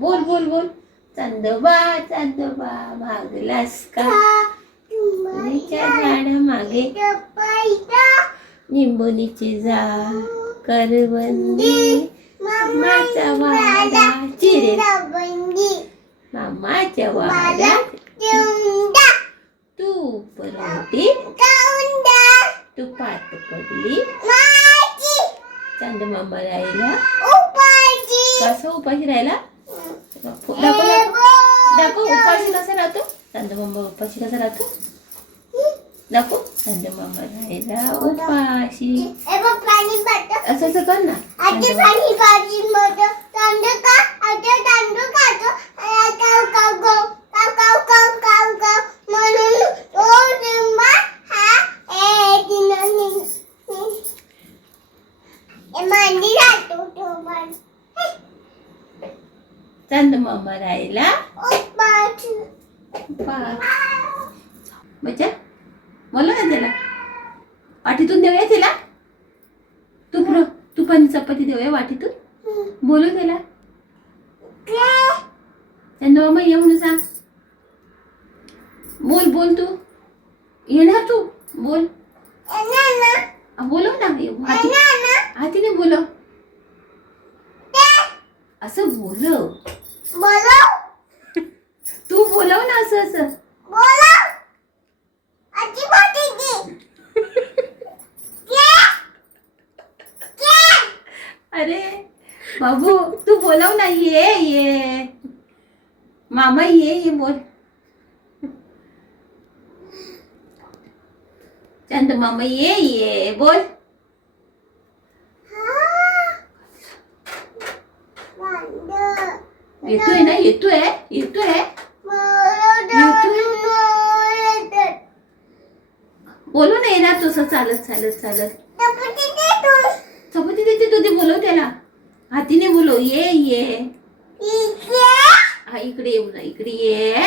बोल बोल बोल. चांदोबा चांदोबा भागलास का निंबोनीच्या झाडामागे निंबोनीची झाड करवंदी मामाच्या वाड्यात चिरे मामाच्या वाड्यात तूप रोटी तुपात पडली चांदमामा राहिला कसं उपाशी राहिला दाखव उपाशी कसा राहतो चांदमामा उपाशी कसा राहतो दाखव चांदमामा राहिला उपाशी असं असं कर ना चांदमामा राहिला बच्चा बोला ना त्याला वाटीतून देऊया त्याला तुपानी चपाती देऊया वाटीतून बोलू त्याला चांदमामा ये म्हणून सांग बोल बोल तू येणार तू बोल बोलव ना हातीने बोलव असं बोलव तू बोलव ना असं असं अरे बाबू तू बोलव ना ये मामा ये बोल चांदमामा ये बोल येतोय ना येतोय बोलू ना येणार तसं चालत चपाती देते तू ते बोलव त्याला हातीने बोलव ये हा इकडे येऊ ना इकडे ये